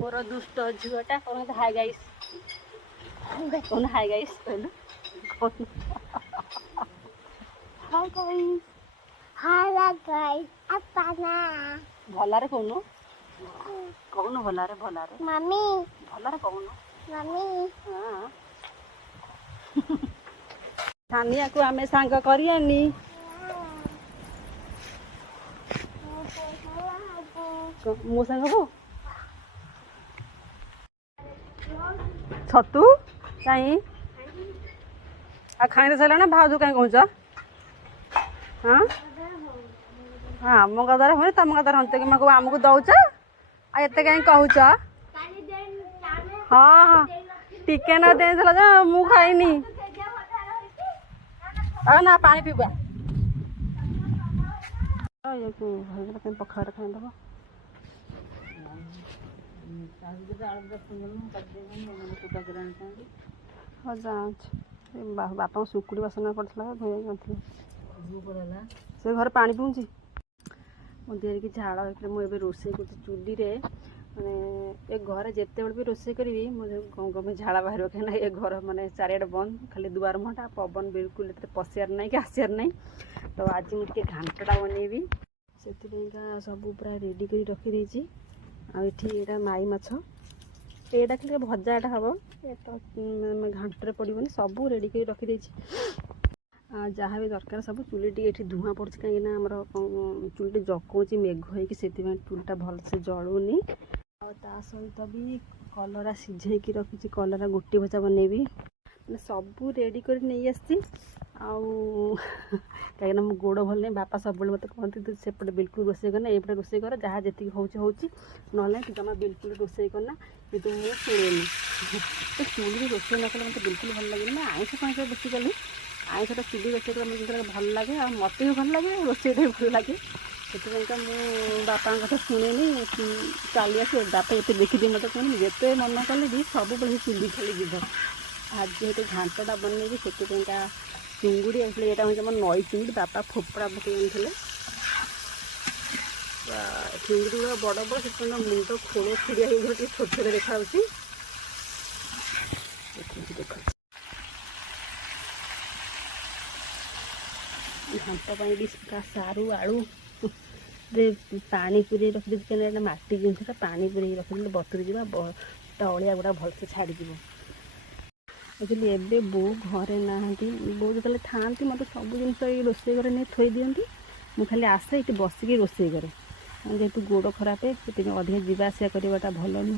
मोर दुष्ट झुआटा कौन hi guys कौन हाय गाइस कहलु हाय गाइस हाय गाइस अपना भलारे कौन कौन भलारे मम्मी भलारे कौन मम्मी हाँ सानिया को आमे सांग करियानी मो सांग हो छतु कहीं आ खाई सारे ना भाज कहीं कौच हाँ हाँ आम गदार हुए तुम गदार हमते कि आमको दौच आते कहीं कहूच हाँ हाँ टिके ना दे मु खाइनी ना पानी पीवा पखाड़ खाईदब हाँ जाँच बापा सुकुड़ी बासना पड़ा धोई से घर पानी पीऊँची मो देह कि झाड़ मुझे रोसे कर चूली माने ए घर जिते भी रोसे करी मुझे गमे झाड़ा बाहर कहीं ए घर माने चारिआडे बंद खाली दुआर मुहटा पवन बिल्कुल पशियार ना कि आसियार ना तो आज मुझे घांटटा बनैबी से सब पूरा रेडी कर रखी आठी माई माछ एटा खाली भजाटा हम ये तो घांटे पड़ोनी सब रेडी कर रखी जहाँ भी दरकार सब चूली टी धूआं पड़े कहीं चूली जकौची मेघ होती चूलटा भलसे जलुनी ता सहित भी कलरा सीझे रखी कलरा गोटे भजा बनैबी मैंने सब रेडी कर नहीं आसी कहीं मो गोड़ भल नहीं बापा सब मत कहते तू सेपटे बिल्कुल रोसे करना एपटे रोसे कर जहाँ जी हो ना जमा बिल्कुल रोसे करना कि मुझे शुणे चूली रोसे न कले मतलब बिल्कुल भल लगे मैं आईस कहीं बेसी कली आईसटा चूली रोसे कर मुझे भल लगे और मत भी भल लगे रोसेटा भी भल लगे से बापा कथा शुणेनि चली आस बापा ये देखिदी मत कहनी जिते मन कले भी सब चूली खाली जीव आज जेहतु घांटटा बनैबी से चिंगुड़ी आसले यहाँ हूँ आम नई चिंगुड़ी बापा फोपड़ा पकई आनी चिंगुड़ी गुड़ा बड़ बड़ से मुंड खोल खुड़िया हो छोट छोट देखा घांट भी सारू आलू पानी पूरे रखी कहीं मटी जिनसा पानी पूरे रखी बतुरी जा अलिया गुड़ा भलसे छाड़ एक्चुअली एबे बो घरे ना बो जो था मत सब जिन रोसे घर नहीं थोई दिखती मुझे खाली आसे ये बसिक रोसे करे जेहेतु गोड़ खराब से अधिक जावास करवाटा भल नुह।